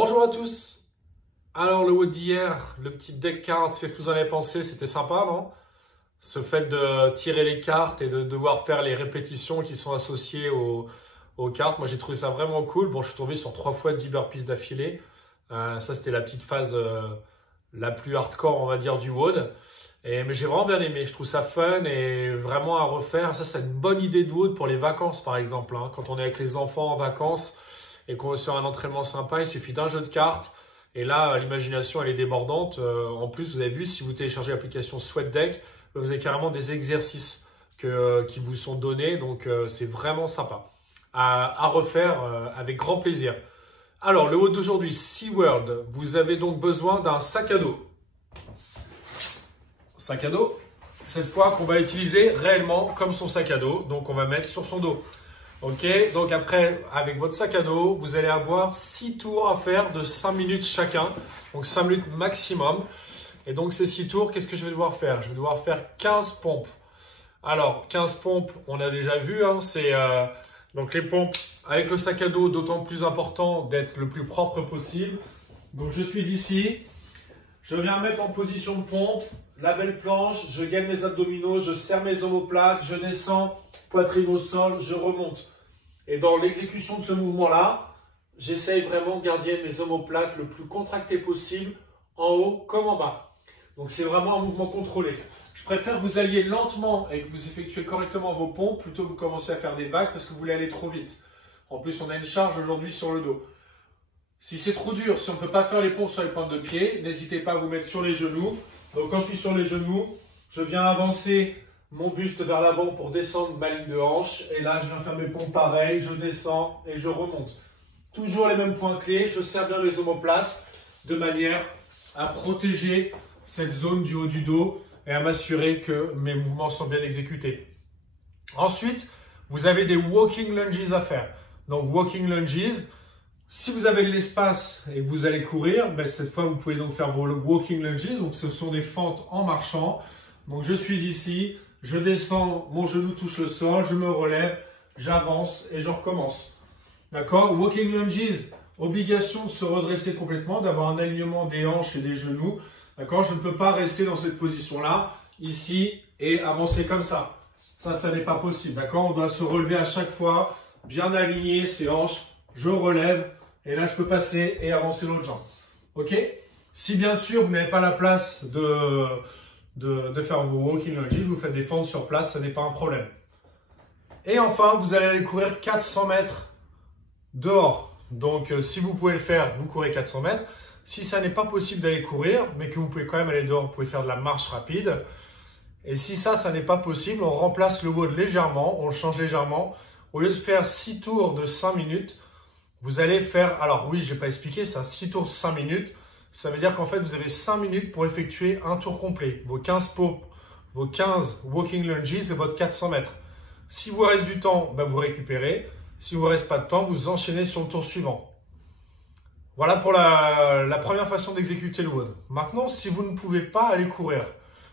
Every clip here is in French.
Bonjour à tous. Alors le WOD d'hier, le petit deck cards, qu'est-ce que vous en avez pensé? C'était sympa, non? Ce fait de tirer les cartes et de devoir faire les répétitions qui sont associées aux cartes. Moi j'ai trouvé ça vraiment cool. Bon, je suis tombé sur 3 fois 10 burpees d'affilée. Ça c'était la petite phase la plus hardcore, on va dire, du WOD. Mais j'ai vraiment bien aimé. Je trouve ça fun et vraiment à refaire. Ça c'est une bonne idée de WOD pour les vacances par exemple, hein. Quand on est avec les enfants en vacances et qu'on veut faire un entraînement sympa, il suffit d'un jeu de cartes. Et là, l'imagination, elle est débordante. En plus, vous avez vu, si vous téléchargez l'application Sweat Deck, vous avez carrément des exercices qui vous sont donnés. Donc, c'est vraiment sympa à refaire avec grand plaisir. Alors, le WOD d'aujourd'hui, SeaWorld. Vous avez donc besoin d'un sac à dos. Sac à dos, cette fois qu'on va utiliser réellement comme son sac à dos. Donc, on va mettre sur son dos. Ok, donc après, avec votre sac à dos, vous allez avoir 6 tours à faire de 5 minutes chacun. Donc 5 minutes maximum. Et donc ces 6 tours, qu'est-ce que je vais devoir faire? Je vais devoir faire 15 pompes. Alors, 15 pompes, on a déjà vu, hein, c'est donc les pompes avec le sac à dos, d'autant plus important d'être le plus propre possible. Donc je suis ici, je viens me mettre en position de pompe, la belle planche, je gaine mes abdominaux, je serre mes omoplates, je descends, poitrine au sol, je remonte. Et dans l'exécution de ce mouvement-là, j'essaye vraiment de garder mes omoplates le plus contractés possible, en haut comme en bas. Donc c'est vraiment un mouvement contrôlé. Je préfère que vous alliez lentement et que vous effectuez correctement vos pompes, plutôt que vous commencez à faire des vagues parce que vous voulez aller trop vite. En plus, on a une charge aujourd'hui sur le dos. Si c'est trop dur, si on ne peut pas faire les pompes sur les pointes de pied, n'hésitez pas à vous mettre sur les genoux. Donc quand je suis sur les genoux, je viens avancer mon buste vers l'avant pour descendre ma ligne de hanche. Et là, je viens faire mes pompes pareil, je descends et je remonte. Toujours les mêmes points clés, je serre bien les omoplates de manière à protéger cette zone du haut du dos et à m'assurer que mes mouvements sont bien exécutés. Ensuite, vous avez des walking lunges à faire. Donc walking lunges, si vous avez de l'espace et que vous allez courir, ben cette fois vous pouvez donc faire vos walking lunges. Donc ce sont des fentes en marchant. Donc je suis ici, je descends, mon genou touche le sol, je me relève, j'avance et je recommence. D'accord? Walking lunges, obligation de se redresser complètement, d'avoir un alignement des hanches et des genoux. D'accord? Je ne peux pas rester dans cette position-là, ici, et avancer comme ça. Ça n'est pas possible. D'accord? On doit se relever à chaque fois, bien aligner ses hanches. Je relève, et là je peux passer et avancer l'autre jambe. Ok? Si bien sûr vous n'avez pas la place de faire vos walking lunges, vous faites des fentes sur place, ça n'est pas un problème. Et enfin, vous allez aller courir 400 mètres dehors. Donc, si vous pouvez le faire, vous courez 400 mètres. Si ça n'est pas possible d'aller courir, mais que vous pouvez quand même aller dehors, vous pouvez faire de la marche rapide. Et si ça n'est pas possible, on remplace le WOD légèrement, on le change légèrement. Au lieu de faire 6 tours de 5 minutes, vous allez faire, alors oui, je n'ai pas expliqué ça, 6 tours de 5 minutes. Ça veut dire qu'en fait, vous avez 5 minutes pour effectuer un tour complet. Vos 15 pompes, vos 15 walking lunges et votre 400 mètres. Si vous reste du temps, ben vous récupérez. Si vous ne reste pas de temps, vous enchaînez sur le tour suivant. Voilà pour la première façon d'exécuter le WOD. Maintenant, si vous ne pouvez pas aller courir,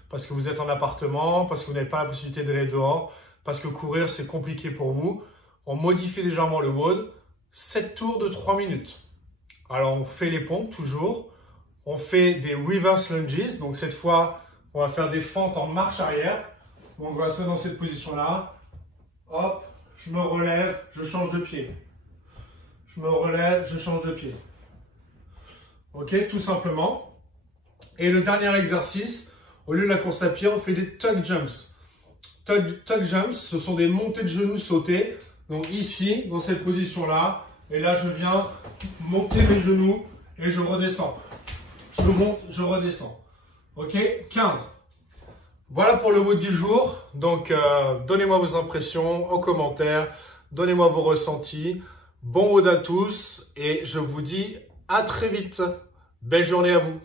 parce que vous êtes en appartement, parce que vous n'avez pas la possibilité d'aller dehors, parce que courir c'est compliqué pour vous, on modifie légèrement le WOD. 7 tours de 3 minutes. Alors on fait les pompes toujours. On fait des reverse lunges. Donc cette fois, on va faire des fentes en marche arrière. Donc on va se mettre dans cette position-là. Hop, je me relève, je change de pied. Je me relève, je change de pied. Ok, tout simplement. Et le dernier exercice, au lieu de la course à pied, on fait des tuck jumps. Tuck jumps, ce sont des montées de genoux sautées. Donc ici, dans cette position-là, et là je viens monter mes genoux et je redescends. Je monte, je redescends. Ok, 15. Voilà pour le WOD du jour. Donc donnez-moi vos impressions en commentaire, donnez-moi vos ressentis. Bon WOD à tous et je vous dis à très vite. Belle journée à vous.